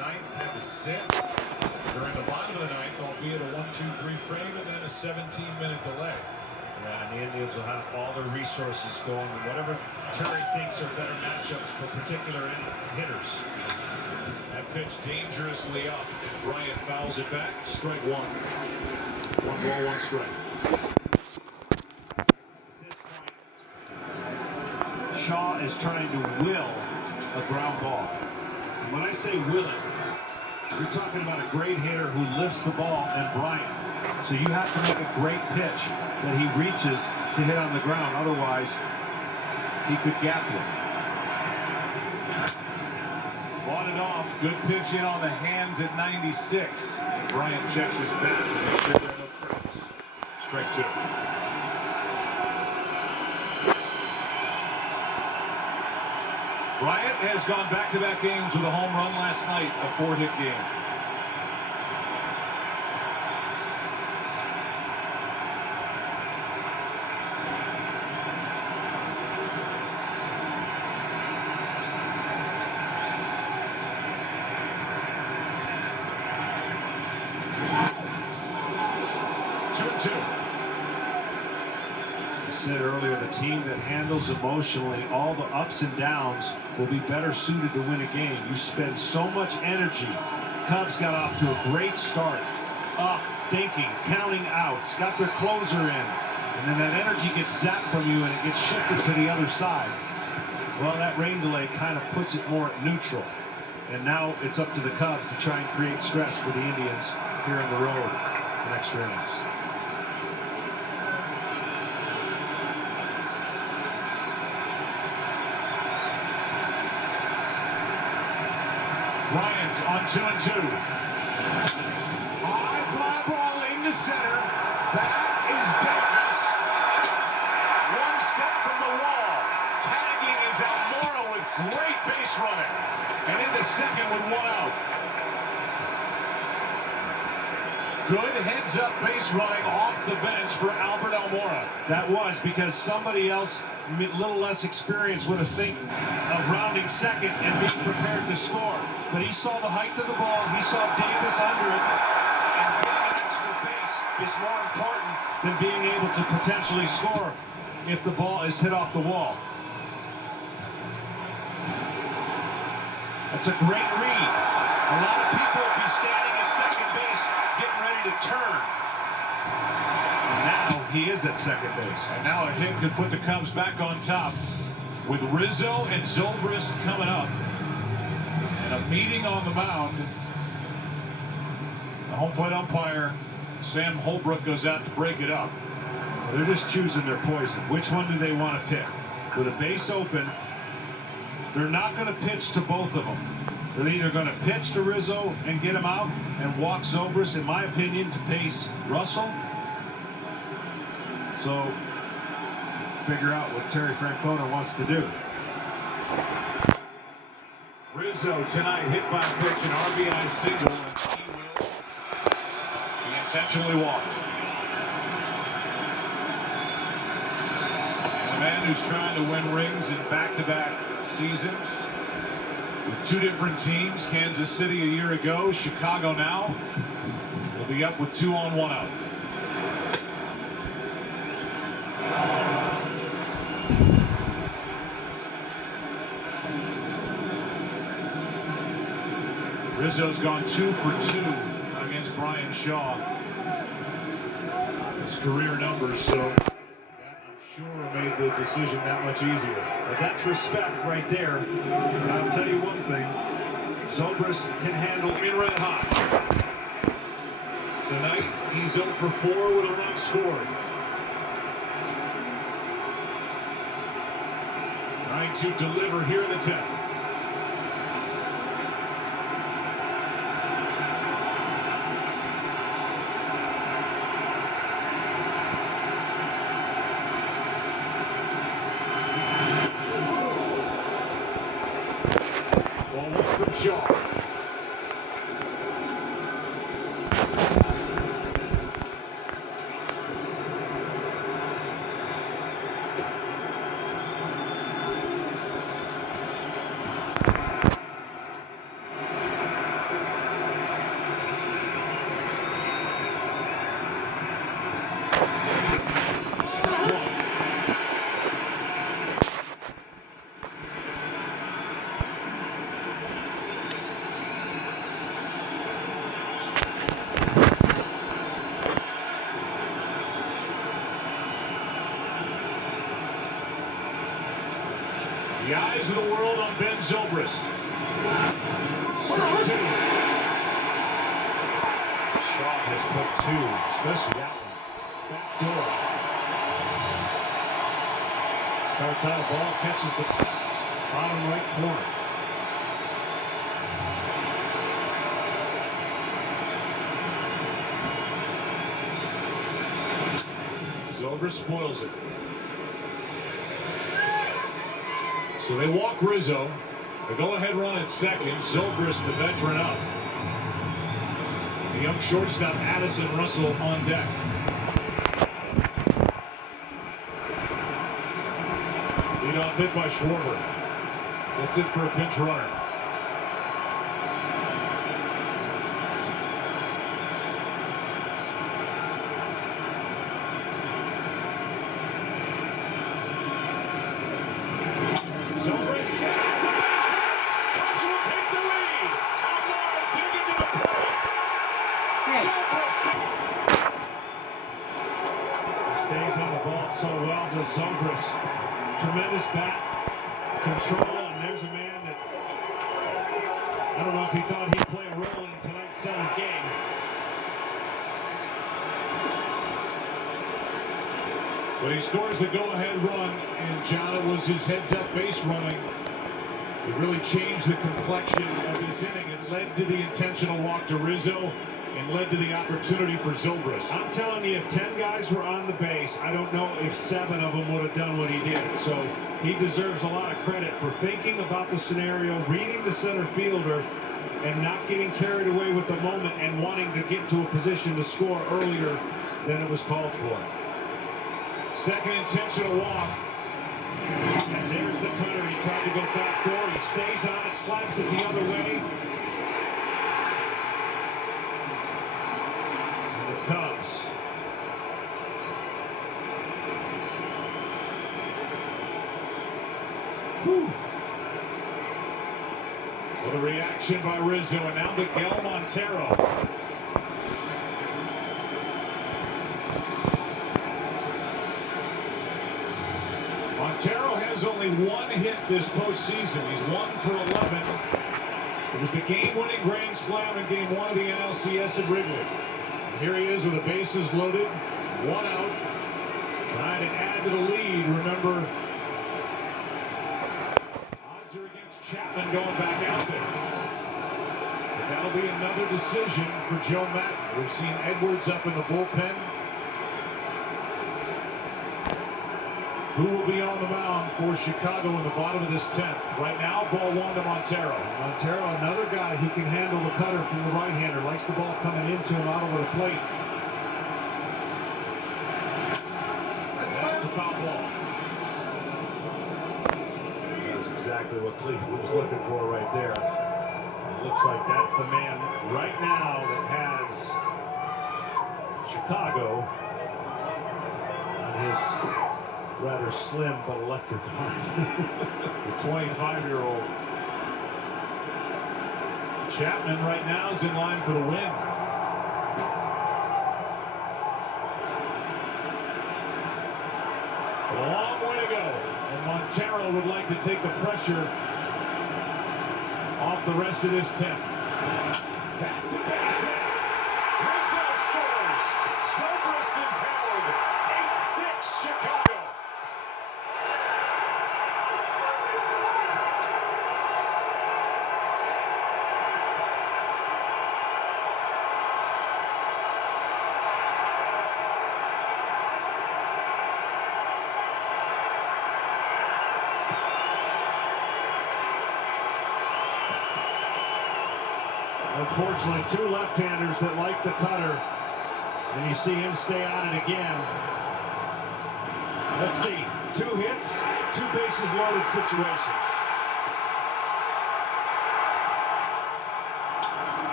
ninth, had to sit during the bottom of the ninth, albeit a 1-2-3 frame, and then a 17-minute delay. Yeah, and the Indians will have all their resources going to whatever Terry thinks are better matchups for particular hitters. That pitch dangerously up, and Bryant fouls it back. Strike one. 1 ball, 1 strike. At this point, Shaw is trying to will a ground ball. And when I say will it, you're talking about a great hitter who lifts the ball and Bryant. So you have to make a great pitch that he reaches to hit on the ground. Otherwise, he could gap you. Fought it off. Good pitch in on the hands at 96. And Bryant checks his bat to make sure there are no strikes. Strike two. Bryant has gone back-to-back games with a home run last night, a 4-hit game. I said earlier, the team that handles emotionally all the ups and downs will be better suited to win a game. You spend so much energy. Cubs got off to a great start. Up, thinking, counting outs, got their closer in. And then that energy gets zapped from you and it gets shifted to the other side. Well, that rain delay kind of puts it more at neutral. And now it's up to the Cubs to try and create stress for the Indians here on the road in extra innings. Bryant on 2-2. High fly ball into center. Back is Davis. One step from the wall. Tagging is Almora with great base running. And into second with 1 out. Good heads-up base running off the bench for Albert Almora. That was because somebody else, a little less experienced, would have think of rounding second and being prepared to score. But he saw the height of the ball, he saw Davis under it, and getting an extra base is more important than being able to potentially score if the ball is hit off the wall. That's a great read. A lot of people will be standing at second base getting ready to turn. And now he is at second base. And now a hit could put the Cubs back on top with Rizzo and Zobrist coming up. And a meeting on the mound. The home plate umpire, Sam Holbrook, goes out to break it up. They're just choosing their poison. Which one do they want to pick? With a base open, they're not going to pitch to both of them. They're either going to pitch to Rizzo and get him out and walk Zobrist, in my opinion, to pace Russell. So, figure out what Terry Francona wants to do. Rizzo tonight hit by a pitch, an RBI single, and he will be intentionally walked. And a man who's trying to win rings in back-to-back seasons with 2 different teams, Kansas City a year ago, Chicago now, will be up with 2 on, 1 out. Rizzo's gone 2 for 2 against Brian Shaw. His career numbers, so that, I'm sure, made the decision that much easier. But that's respect right there. And I'll tell you one thing. Zobrist can handle in red hot. Tonight, he's 0 for 4 with a run scored. 9 to deliver here in the 10th. From Shaw. eyes of the world on Ben Zobrist. Strike two. Shaw has put two, especially that one. Back door. Starts out a ball, catches the bottom right corner. Zobrist spoils it. So they walk Rizzo. The go-ahead run at second. Zobrist, the veteran, up. The young shortstop, Addison Russell, on deck. Leadoff hit by Schwarber. Lifted for a pinch runner. Zobrist, that's a base hit. Cubs will take the lead. Almora digging to the plate. Zobrist. Stays on the ball so well, does Zobrist. Tremendous bat control, and there's a man that I don't know if he thought he'd play a role in tonight's seventh game. But he scores the go-ahead run, and John, it was his heads-up base running. It really changed the complexion of his inning. It led to the intentional walk to Rizzo and led to the opportunity for Zobrist. I'm telling you, if 10 guys were on the base, I don't know if 7 of them would have done what he did. So he deserves a lot of credit for thinking about the scenario, reading the center fielder, and not getting carried away with the moment and wanting to get to a position to score earlier than it was called for. Second intentional walk. And there's the cutter. He tried to go back door. He stays on it, slaps it the other way. And the Cubs. Whew. What a reaction by Rizzo, and now Miguel Montero. Montero has only one hit this postseason. He's 1 for 11. It was the game-winning grand slam in Game 1 of the NLCS at Wrigley. And here he is with the bases loaded, 1 out, trying to add to the lead. Remember, odds are against Chapman going back out there. But that'll be another decision for Joe Maddon. We've seen Edwards up in the bullpen. Who will be on the mound for Chicago in the bottom of this 10th? Right now, ball 1 to Montero. Montero, another guy who can handle the cutter from the right-hander. Likes the ball coming into him out over the plate. That's a foul ball. That's exactly what Cleveland was looking for right there. It looks like that's the man right now that has Chicago on his rather slim but electric arm. The 25-year-old. Chapman right now is in line for the win. A long way to go. And Montero would like to take the pressure off the rest of this 10th. That's a base hit. Rizzo scores. Zobrist is held. 8-6 Chicago. Unfortunately, 2 left-handers that like the cutter, and you see him stay on it again. Let's see, 2 hits, 2 bases loaded situations.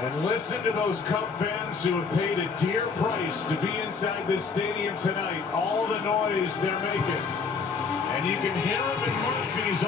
And listen to those Cub fans who have paid a dear price to be inside this stadium tonight. All the noise they're making. And you can hear them in Murphy's